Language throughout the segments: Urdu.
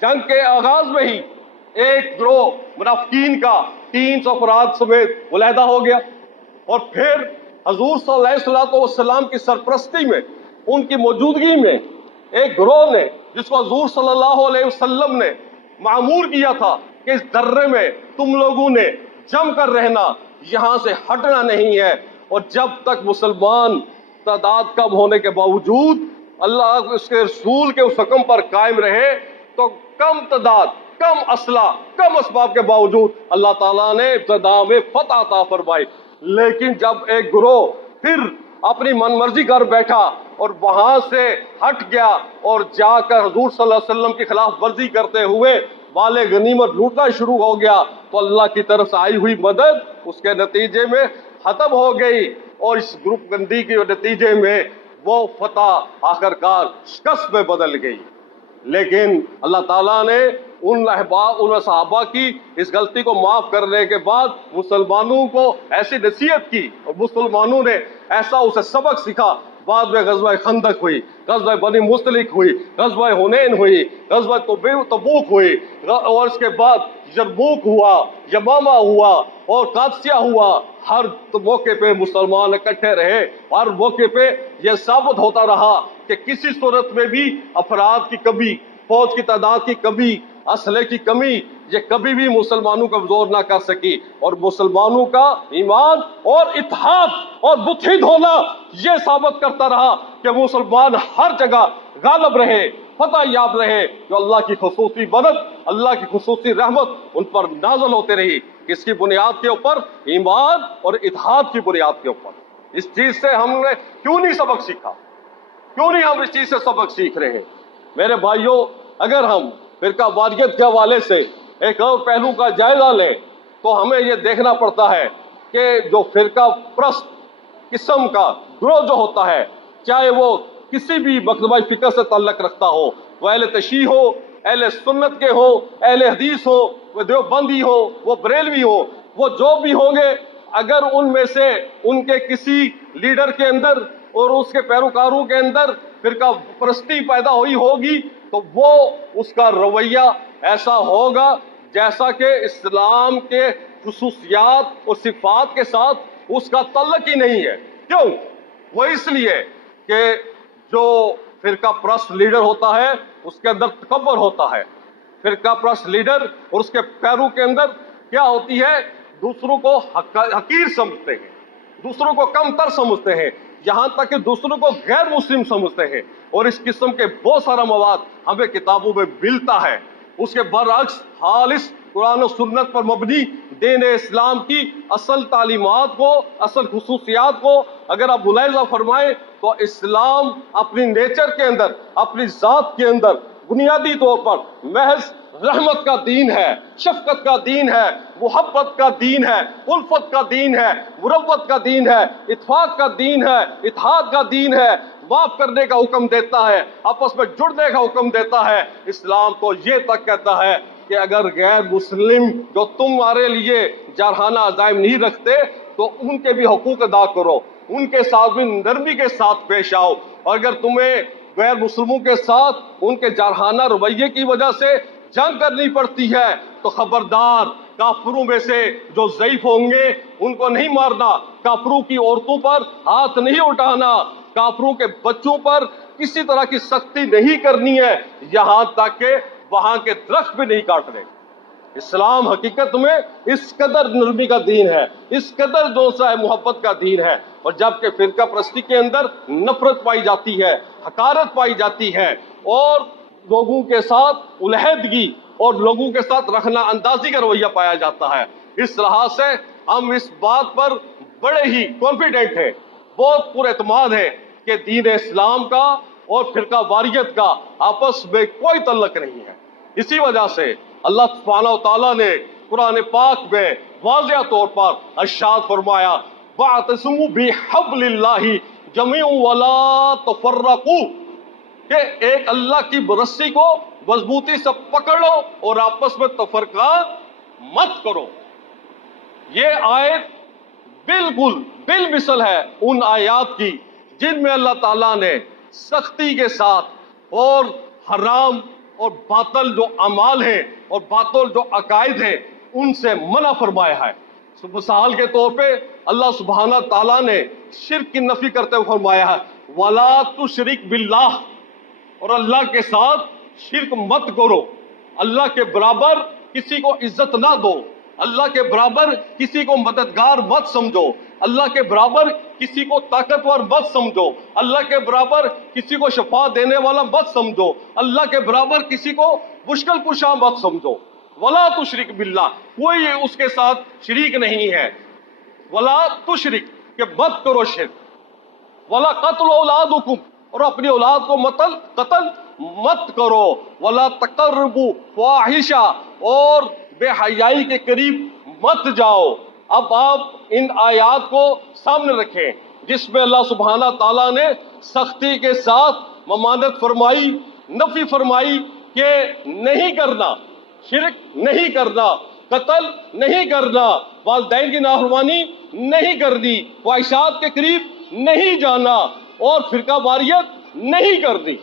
جنگ کے آغاز میں ہی ایک گروہ منافقین کا 300 افراد سمیت علیحدہ ہو گیا، اور پھر حضور صلی اللہ علیہ وسلم کی سرپرستی میں، ان کی موجودگی میں ایک گروہ نے، جس کو حضور صلی اللہ علیہ وسلم نے معمور کیا تھا کہ اس درے میں تم لوگوں نے جم کر رہنا، یہاں سے ہٹنا نہیں ہے، اور جب تک مسلمان تعداد کم ہونے کے باوجود اللہ اس کے رسول کے اس حکم پر قائم رہے، تو کم تعداد، کم اسلحہ، کم اسباب کے باوجود اللہ تعالیٰ نے ابتدا میں فتح عطا فرمائی۔ لیکن جب ایک گروہ پھر اپنی من مرضی کر بیٹھا اور وہاں سے ہٹ گیا اور جا کر حضور صلی اللہ علیہ وسلم کی خلاف ورزی کرتے ہوئے مال غنیمت لوٹنا شروع ہو گیا، تو اللہ کی طرف سے آئی ہوئی مدد اس کے نتیجے میں ختم ہو گئی، اور اس گروپ بندی کے نتیجے میں وہ فتح آخر کار شکست میں بدل گئی۔ لیکن اللہ تعالیٰ نے ان صحابہ کی اس غلطی کو معاف کرنے کے بعد مسلمانوں کو ایسی نصیحت کی، اور مسلمانوں نے ایسا اسے سبق سکھا۔ بعد میں غزوہ خندق ہوئی، غزوہ بنی مستلق ہوئی، غزوہ حنین ہوئی، غزوہ تبوک ہوئی، اور اس کے بعد یرموک ہوا، یمامہ ہوا اور قادسیہ ہوا۔ ہر موقع پہ مسلمان اکٹھے رہے، ہر موقع پہ یہ ثابت ہوتا رہا کہ کسی صورت میں بھی افراد کی کمی، فوج کی تعداد کی کمی، اسلحے کی کمی، یہ کبھی بھی مسلمانوں کو کمزور نہ کر سکی، اور مسلمانوں کا ایمان اور اتحاد اور متحد ہونا یہ ثابت کرتا رہا کہ مسلمان ہر جگہ غالب رہے، فتح یاب رہے، جو اللہ کی خصوصی مدد، اللہ کی خصوصی رحمت ان پر نازل ہوتے رہی۔ کس کی بنیاد کے اوپر؟ ایمان اور اتحاد کی بنیاد کے اوپر۔ اس چیز سے ہم نے کیوں نہیں سبق سیکھا؟ کیوں نہیں ہم اس چیز سے سبق سیکھ رہے ہیں؟ میرے بھائیوں، اگر ہم فرقہ واریت کے حوالے سے ایک اور پہلو کا جائزہ لیں تو ہمیں یہ دیکھنا پڑتا ہے کہ جو فرقہ پرست قسم کا گروہ جو ہوتا ہے، چاہے وہ کسی بھی مکتبہ فکر سے تعلق رکھتا ہو، وہ اہل تشیع ہو، اہل سنت کے ہو، اہل حدیث ہو، وہ دیوبندی ہو، وہ بریلوی ہو، وہ جو بھی ہوں گے، اگر ان میں سے ان کے کسی لیڈر کے اندر اور اس کے پیروکاروں کے اندر فرقہ پرستی پیدا ہوئی ہوگی، تو وہ اس کا رویہ ایسا ہوگا جیسا کہ اسلام کے خصوصیات اور صفات کے ساتھ اس کا تعلق ہی نہیں ہے۔ کیوں؟ وہ اس لیے کہ جو فرقہ پرست لیڈر ہوتا ہے اس کے اندر تکبر ہوتا ہے۔ فرقہ پرست لیڈر اور اس کے پیرو کے اندر کیا ہوتی ہے؟ دوسروں کو حقیر سمجھتے ہیں، دوسروں کو کم تر سمجھتے ہیں، یہاں تک کہ دوسروں کو غیر مسلم سمجھتے ہیں، اور اس قسم کے بہت سارا مواد ہمیں کتابوں میں ملتا ہے۔ اس کے برعکس خالص قرآن و سنت پر مبنی دین اسلام کی اصل تعلیمات کو، اصل خصوصیات کو اگر آپ ملاحظہ فرمائیں تو اسلام اپنی نیچر کے اندر، اپنی ذات کے اندر بنیادی طور پر محض رحمت کا دین ہے، شفقت کا دین ہے، محبت کا دین ہے، الفت کا دین ہے، مروت کا دین ہے، اتفاق کا دین ہے، اتحاد کا دین ہے، معاف کرنے کا حکم دیتا ہے، آپس میں جڑنے کا حکم دیتا ہے۔ اسلام تو یہ تک کہتا ہے کہ اگر غیر مسلم جو تمہارے لیے جارحانہ عزائم نہیں رکھتے تو ان کے بھی حقوق ادا کرو، ان کے ساتھ بھی نرمی کے ساتھ پیش آؤ، اور اگر تمہیں غیر مسلموں کے ساتھ ان کے جارحانہ رویے کی وجہ سے جنگ کرنی پڑتی ہے تو خبردار، کافروں میں سے جو ضعیف ہوں گے ان کو نہیں مارنا، کافروں کی عورتوں پر ہاتھ نہیں اٹھانا، کافروں کے بچوں پر کسی طرح کی سختی نہیں کرنی ہے، یہاں تک کہ وہاں کے درخت بھی نہیں کاٹنے۔ اسلام حقیقت میں اس قدر نرمی کا دین ہے، اس قدر جو سا ہے محبت کا دین ہے، اور جبکہ فرقہ پرستی کے اندر نفرت پائی جاتی ہے، حقارت پائی جاتی ہے، اور لوگوں کے ساتھ علیحدگی اور لوگوں کے ساتھ رخنہ اندازی کا رویہ پایا جاتا ہے۔ اس لحاظ سے ہم اس بات پر بڑے ہی کانفیڈنٹ ہیں، بہت پر اعتماد ہے کہ دین اسلام کا اور فرقہ واریت کا آپس میں کوئی تعلق نہیں ہے۔ اسی وجہ سے اللہ سبحانہ و تعالیٰ نے قرآن پاک میں واضح طور پر ارشاد فرمایا وَاعْتَصِمُوا بِحَبْلِ اللَّهِ جَمِيعًا وَلَا تَفَرَّقُوا، کہ ایک اللہ کی رسی کو مضبوطی سے پکڑ لو اور آپس میں تفرقہ مت کرو۔ یہ آیت بالکل بالمثل ہے ان آیات کی جن میں اللہ تعالیٰ نے سختی کے ساتھ اور حرام اور باطل جو اعمال ہیں اور باطل جو عقائد ہیں ان سے منع فرمایا ہے۔ مثال کے طور پہ اللہ سبحانہ تعالیٰ نے شرک کی نفی کرتے ہوئے فرمایا ہے وَلَا تُشْرِكْ بِاللَّهِ، اور اللہ کے ساتھ شرک مت کرو، اللہ کے برابر کسی کو عزت نہ دو، اللہ کے برابر کسی کو مددگار مت سمجھو، اللہ کے برابر کسی کو طاقتور مت سمجھو، اللہ کے برابر کسی کو شفا دینے والا مت سمجھو، اللہ کے برابر کسی کو مشکل کشا مت سمجھو۔ ولا تشرک باللہ، کوئی اس کے ساتھ شریک نہیں ہے۔ ولا تشرک، کہ مت کرو شرک۔ ولا قتل اولادکم، اور اپنی اولاد کو قتل مت کرو۔ ولا تقربوا فواحشہ، اور بے حیائی کے قریب مت جاؤ۔ اب آپ ان آیات کو سامنے رکھیں جس میں اللہ سبحانہ تعالیٰ نے سختی کے ساتھ ممانعت فرمائی، نفی فرمائی کہ نہیں کرنا، شرک نہیں کرنا، قتل نہیں کرنا، والدین کی نافرمانی نہیں کرنی، خواہشات کے قریب نہیں جانا، اور فرقہ واریت نہیں کرنی۔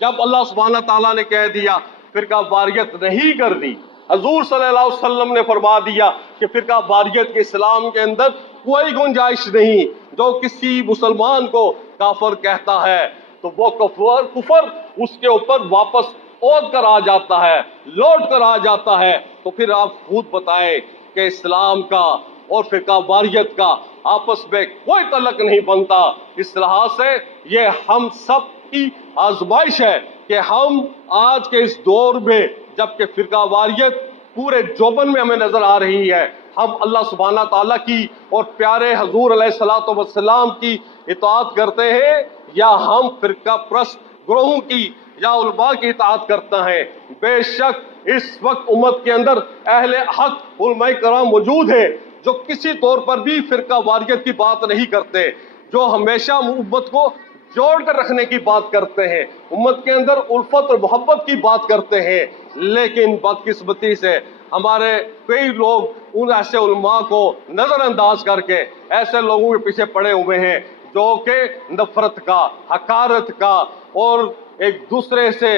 جب اللہ سبحانہ تعالیٰ نے کہہ دیا فرقہ واریت نہیں کرنی، حضور صلی اللہ علیہ وسلم نے فرما دیا کہ فرقہ واریت کے اسلام کے اندر کوئی گنجائش نہیں۔ جو کسی مسلمان کو کافر کہتا ہے تو وہ کفر اس کے اوپر واپس اوڑھ کر آ جاتا ہے، لوٹ کر آ جاتا ہے۔ تو پھر آپ خود بتائیں کہ اسلام کا اور فرقہ واریت کا آپس میں کوئی تعلق نہیں بنتا۔ اس لحاظ سے یہ ہم سب کی آزمائش ہے کہ ہم آج کے اس دور میں جبکہ فرقہ واریت پورے جوبن میں ہمیں نظر آ رہی ہے، ہم اللہ سبحانہ تعالیٰ کی اور پیارے حضور علیہ الصلوۃ والسلام کی اطاعت کرتے ہیں، یا ہم فرقہ پرست گروہوں کی یا علماء کی اطاعت کرتا ہے۔ بے شک اس وقت امت کے اندر اہل حق علماء کرام موجود ہیں جو کسی طور پر بھی فرقہ واریت کی بات نہیں کرتے، جو ہمیشہ امت کو جوڑ کر رکھنے کی بات کرتے ہیں، امت کے اندر الفت اور محبت کی بات کرتے ہیں۔ لیکن بدقسمتی سے ہمارے کئی لوگ ان ایسے علماء کو نظر انداز کر کے ایسے لوگوں کے پیچھے پڑے ہوئے ہیں جو کہ نفرت کا، حقارت کا اور ایک دوسرے سے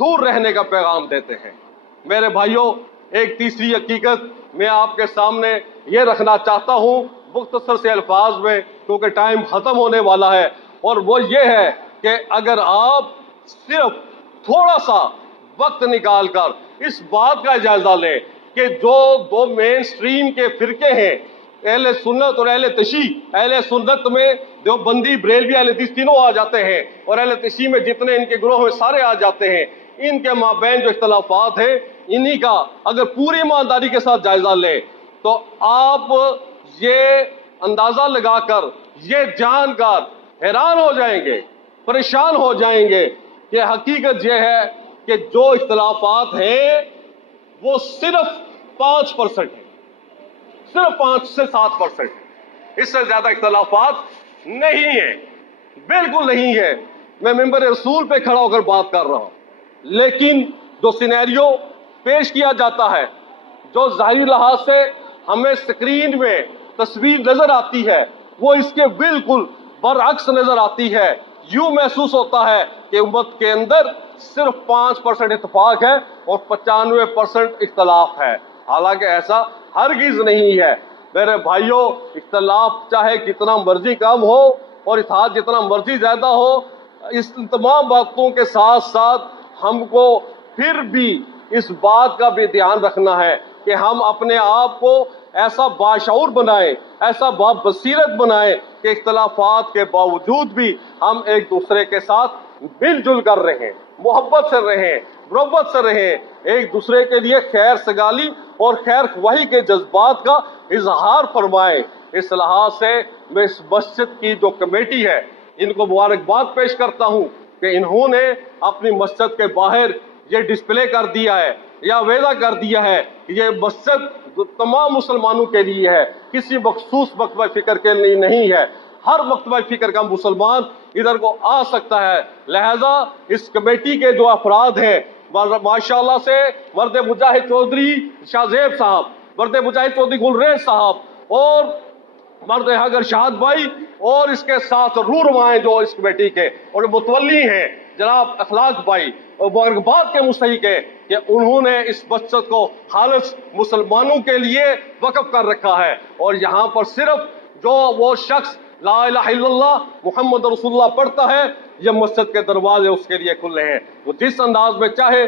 دور رہنے کا پیغام دیتے ہیں۔ میرے بھائیوں، ایک تیسری حقیقت میں آپ کے سامنے یہ رکھنا چاہتا ہوں مختصر سے الفاظ میں، کیونکہ ٹائم ختم ہونے والا ہے، اور وہ یہ ہے کہ اگر آپ صرف تھوڑا سا وقت نکال کر اس بات کا جائزہ لیں کہ جو دو مین سٹریم کے فرقے ہیں، اہل سنت اور اہل تشیع، اہل سنت میں دیوبندی، بریلوی، اہل حدیث تینوں آ جاتے ہیں، اور اہل تشیع میں جتنے ان کے گروہ میں سارے آ جاتے ہیں، ان کے مابین جو اختلافات ہیں انہی کا اگر پوری ایمانداری کے ساتھ جائزہ لیں تو آپ یہ اندازہ لگا کر، یہ جان کر حیران ہو جائیں گے، پریشان ہو جائیں گے کہ حقیقت یہ ہے کہ جو اختلافات ہیں وہ صرف 5% ہیں، صرف 5 سے 7%، اس سے زیادہ اختلافات نہیں ہیں، بالکل نہیں ہے۔ میں ممبر رسول پہ کھڑا ہو کر بات کر رہا ہوں، لیکن جو سینیریو پیش کیا جاتا ہے، جو ظاہری لحاظ سے ہمیں سکرین میں تصویر نظر آتی ہے، وہ اس کے بالکل برعکس نظر آتی ہے۔ یوں محسوس ہوتا ہے کہ امت کے اندر صرف 5% اتفاق ہے اور 95% اختلاف ہے، حالانکہ ایسا ہرگز نہیں ہے۔ میرے بھائیوں، اختلاف چاہے کتنا مرضی کم ہو اور اتحاد جتنا مرضی زیادہ ہو، اس تمام باتوں کے ساتھ ساتھ ہم کو پھر بھی اس بات کا بھی دھیان رکھنا ہے کہ ہم اپنے آپ کو ایسا باشعور بنائیں، ایسا بابصیرت بنائیں کہ اختلافات کے باوجود بھی ہم ایک دوسرے کے ساتھ مل جل کر رہیں، محبت سے رہیں، مربت سے رہیں، ایک دوسرے کے لیے خیر سگالی اور خیر خواہی کے جذبات کا اظہار فرمائیں۔ اس لحاظ سے میں اس مسجد کی جو کمیٹی ہے ان کو مبارکباد پیش کرتا ہوں کہ انہوں نے اپنی مسجد کے باہر یہ ڈسپلے کر دیا ہے یا وعدہ کر دیا ہے کہ یہ مسجد تمام مسلمانوں کے لیے ہے، کسی مخصوص مکتبہ فکر کے لیے نہیں ہے، ہر مکتبہ فکر کا مسلمان ادھر کو آ سکتا ہے۔ لہذا اس کمیٹی کے جو افراد ہیں، ماشاءاللہ سے مرد مجاہد چودھری شاہ زیب صاحب، مرد مجاہد چودھری گلریز صاحب اور مرد حق ارشاد بھائی اور اس کے ساتھ رہنمائیں جو اس کمیٹی کے اور متولی ہیں جناب اخلاق بھائی اور مبارکباد کے مستحق ہے کہ انہوں نے اس مسجد کو خالص مسلمانوں کے لیے وقف کر رکھا ہے، اور یہاں پر صرف جو وہ شخص لا الہ الا اللہ محمد رسول اللہ پڑھتا ہے، یہ مسجد کے دروازے اس کے لیے کھلے ہیں، وہ جس انداز میں چاہے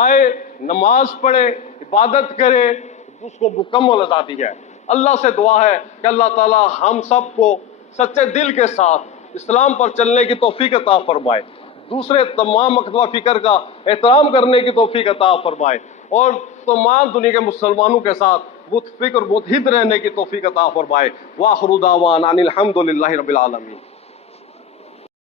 آئے، نماز پڑھے، عبادت کرے، اس کو مکمل آزادی ہے۔ اللہ سے دعا ہے کہ اللہ تعالی ہم سب کو سچے دل کے ساتھ اسلام پر چلنے کی توفیق عطا فرمائے، دوسرے تمام مکتبہ فکر کا احترام کرنے کی توفیق عطا فرمائے، اور تمام دنیا کے مسلمانوں کے ساتھ متفق اور متحد رہنے کی توفیق عطا فرمائے۔ وآخر دعوانا ان الحمد للہ رب العالمین۔